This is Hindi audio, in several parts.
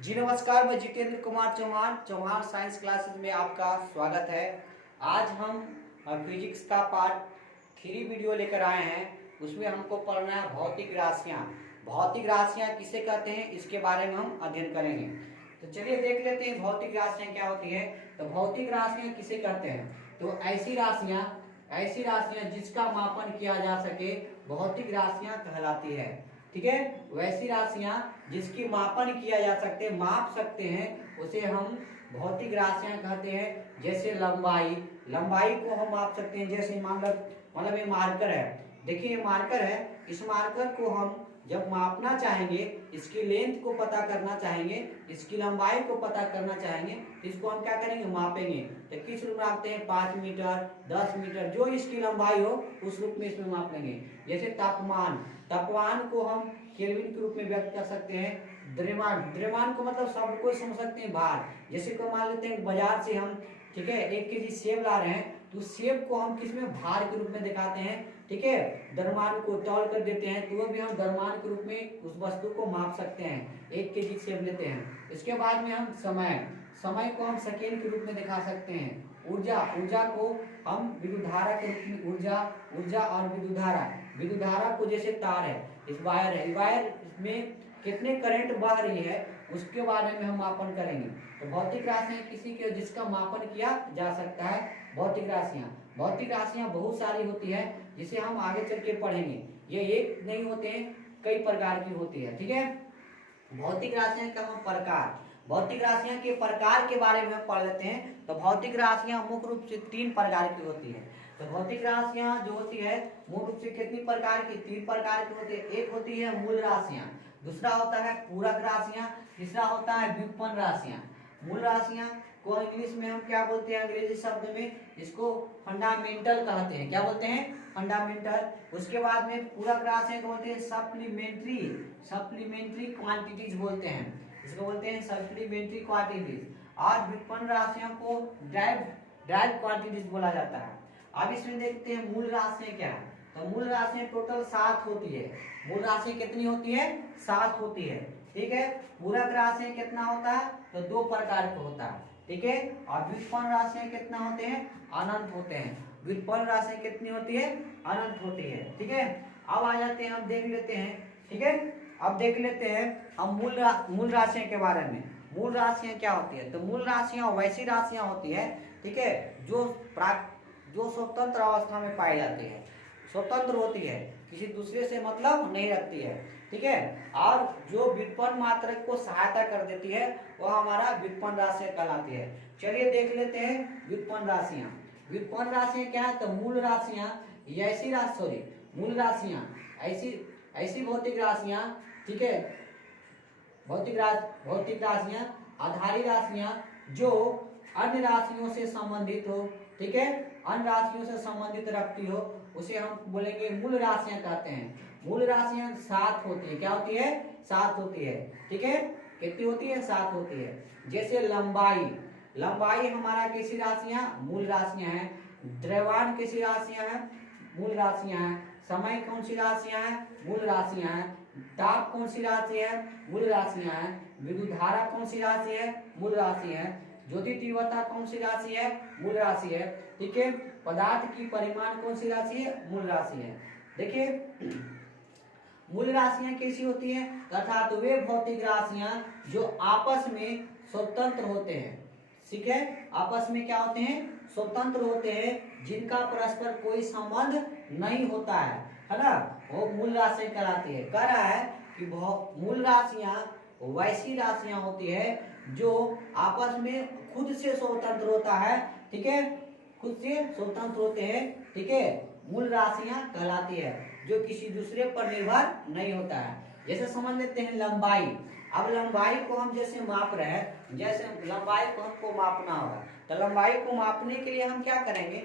जी नमस्कार, मैं जितेंद्र कुमार चौहान चौहान साइंस क्लासेस में आपका स्वागत है। आज हम फिजिक्स का पार्ट 3 वीडियो लेकर आए हैं। उसमें हमको पढ़ना है भौतिक राशियाँ। भौतिक राशियाँ किसे कहते हैं, इसके बारे में हम अध्ययन करेंगे। तो चलिए देख लेते हैं भौतिक राशियाँ क्या होती है। तो भौतिक राशियाँ किसे कहते हैं, तो ऐसी राशियाँ जिसका मापन किया जा सके भौतिक राशियाँ कहलाती है। ठीक है, वैसी राशियां जिसकी मापन किया जा सकते, माप सकते हैं, उसे हम भौतिक राशियां कहते हैं। जैसे लंबाई को हम माप सकते हैं। जैसे मतलब ये मार्कर है, देखिए ये मार्कर है। इस मार्कर को हम जब मापना चाहेंगे, इसकी लेंथ को पता करना चाहेंगे, इसकी लंबाई को पता करना चाहेंगे, तो इसको हम क्या करेंगे, मापेंगे। तो किस रूप में मापते हैं, 5 मीटर, 10 मीटर, जो इसकी लंबाई हो उस रूप में इसमें माप लेंगे। जैसे तापमान को हम केल्विन के रूप में व्यक्त कर सकते हैं। द्रव्यमान को मतलब सब कोई समझ सकते हैं, भार। जैसे को मान लेते हैं बाजार से हम, ठीक है, 1 केजी सेब ला रहे हैं, तो सेब को हम किस में, भार के रूप में दिखाते हैं। ठीक है, द्रव्यमान को तौल कर देते हैं, तो वो भी हम द्रव्यमान के रूप में उस वस्तु को माप सकते हैं। 1 केजी सेब लेते हैं। इसके बाद में हम समय को हम सेकेंड के रूप में दिखा सकते हैं। ऊर्जा को हम विद्युत धारा के रूप में, ऊर्जा और विद्युत धारा को, जैसे तार है, इस वायर में कितने करंट बह रही है उसके बारे में हम मापन करेंगे। तो भौतिक राशियां किसी के जिसका मापन किया जा सकता है। भौतिक राशियां बहुत सारी होती है, जिसे हम आगे चल के पढ़ेंगे। ये एक नहीं होते हैं, कई प्रकार की होती है। ठीक है, भौतिक राशियां का हम प्रकार, भौतिक राशियां के प्रकार के बारे में पढ़ लेते हैं। तो भौतिक राशियां मुख्य रूप से 3 प्रकार की होती है। तो भौतिक राशियां जो होती है मूल रूप से कितनी प्रकार की, 3 प्रकार की होती है। एक होती है मूल राशियां, दूसरा होता है पूरक राशियां, तीसरा होता है व्युत्पन्न राशियां। मूल राशियां को इंग्लिश में हम क्या बोलते हैं, अंग्रेजी शब्द में इसको फंडामेंटल कहते हैं। क्या बोलते हैं, फंडामेंटल। उसके बाद में पूरक राशियां को बोलते हैं सप्लीमेंट्री क्वांटिटीज बोलते हैं, इसको बोलते हैं सप्लीमेंट्री क्वांटिटीज। और व्युत्पन्न राशियों को ड्राइव क्वांटिटीज बोला जाता है। अब इसमें देखते हैं मूल राशियां क्या है। तो मूल राशियां टोटल 7 होती है। मूल राशि कितनी होती है, 7 होती है। ठीक है, पूरक राशियां कितना होता है, तो 2 प्रकार का होता है। ठीक है, और व्युत्पन्न राशियां कितना होते हैं, अनंत होते हैं। व्युत्पन्न राशियां कितनी होती है, अनंत होती है। ठीक है, अब आ जाते हैं, हम देख लेते हैं। ठीक है, अब देख लेते हैं हम मूल राशियां के बारे में। मूल राशियां क्या होती है, तो मूल राशियां वैसी राशियां होती है, ठीक है, जो स्वतंत्र अवस्था में पाई जाती है, स्वतंत्र होती है, किसी दूसरे से मतलब नहीं रखती है। ठीक है, और जो व्युत्पन्न मात्रक को सहायता कर देती है वह हमारा व्युत्पन्न राशियां कहलाती है। चलिए देख लेते हैं व्युत्पन्न राशियां। व्युत्पन्न राशियां क्या है, तो मूल राशियां ऐसी भौतिक राशियां, ठीक है, भौतिक राशियां, आधारी राशियां जो अन्य राशियों से संबंधित हो। ठीक है, अन्य राशियों से संबंधित रखती हो, उसे हम बोलेंगे मूल राशियां कहते हैं। मूल राशियां 7 होती है। क्या होती है, 7 होती है। ठीक है, कितनी होती है, 7 होती है। जैसे लंबाई हमारा किसी राशियां, मूल राशियां हैं। द्रव्यमान किसी राशियां हैं, मूल राशियां हैं। समय कौन सी राशियां हैं, मूल राशियां हैं। ताप कौन सी राशि है, मूल राशियां हैं। विद्युत धारा कौन सी राशि है, मूल राशि है। ज्योति तीव्रता कौन सी राशि है, मूल राशि है। ठीक है, पदार्थ की परिमाण कौन सी राशि है, मूल राशि है। देखिए मूल राशियां कैसी होती हैं, अर्थात वे भौतिक राशियां जो आपस में स्वतंत्र होते हैं। ठीक है, आपस में क्या होते हैं, स्वतंत्र होते हैं, जिनका परस्पर कोई संबंध नहीं होता है ना, वो मूल राशि कहलाती है। कह रहा है कि मूल राशियां वैसी राशियां होती है जो आपस में खुद से स्वतंत्र होता है। ठीक है, खुद से स्वतंत्र होते हैं। ठीक है, मूल राशियां कहलाती है, जो किसी दूसरे पर निर्भर नहीं होता है। जैसे समझ लेते हैं लंबाई। अब लंबाई को हम जैसे माप रहे हैं, जैसे लंबाई को हमको मापना होगा, तो लंबाई को मापने के लिए हम क्या करेंगे।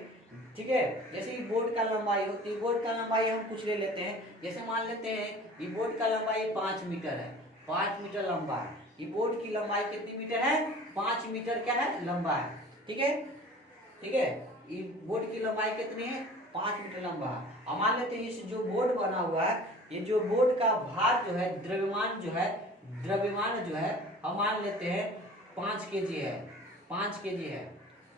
ठीक है, जैसे ये बोर्ड का लंबाई होती है, बोर्ड का लंबाई हम कुछ ले लेते हैं। जैसे मान लेते हैं ये बोर्ड का लंबाई 5 मीटर है, 5 मीटर लंबा है। ये बोर्ड की लंबाई कितनी मीटर है, 5 मीटर क्या है, लंबा है। ठीक है, ये बोर्ड की लंबाई कितनी है, 5 मीटर लंबा है। अब मान लेते हैं इस जो बोर्ड बना हुआ है, ये जो बोर्ड का भार जो है, द्रव्यमान जो है हम मान लेते हैं 5 kg है, 5 kg है,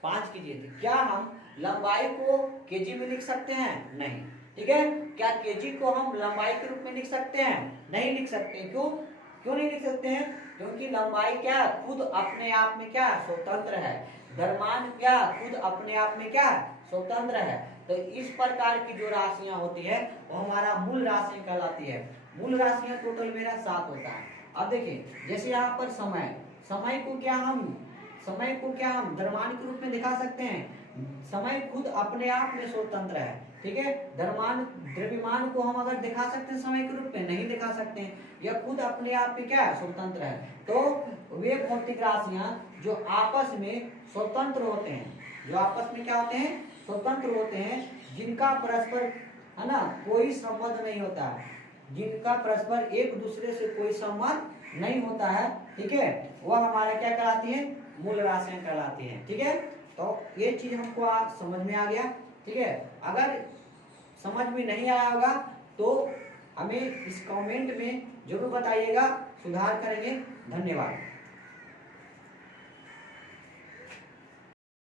5 kg है, तो क्या हम लंबाई को kg में लिख सकते हैं? नहीं। ठीक है, क्या kg को हम लंबाई के रूप में लिख सकते हैं? नहीं लिख सकते। क्यों नहीं लिख सकते हैं? क्योंकि लंबाई क्या खुद अपने आप में क्या स्वतंत्र है, द्रव्यमान क्या खुद अपने आप में क्या स्वतंत्र है। तो इस प्रकार की जो राशियां होती है वो हमारा मूल राशि कहलाती है। मूल राशियां टोटल मेरा 7 होता है। अब देखिए, जैसे यहाँ पर समय को क्या हम द्रव्यमान के रूप में दिखा सकते हैं। समय खुद अपने आप में स्वतंत्र है। ठीक है, द्रव्यमान को हम अगर दिखा सकते हैं समय के रूप में? नहीं दिखा सकते हैं, यह खुद अपने आप में क्या स्वतंत्र है। तो वे भौतिक राशियां जो आपस में स्वतंत्र होते हैं, जो आपस में क्या होते हैं? स्वतंत्र होते हैं, जिनका परस्पर है ना कोई संबंध नहीं होता है, जिनका परस्पर एक दूसरे से कोई संबंध नहीं होता है। ठीक है, वह हमारा क्या कहलाती है? मूल राशियां कहलाती हैं। ठीक है, तो ये चीज हमको आज समझ में आ गया। ठीक है, अगर समझ में नहीं आया होगा तो हमें इस कमेंट में जरूर बताइएगा, सुधार करेंगे। धन्यवाद।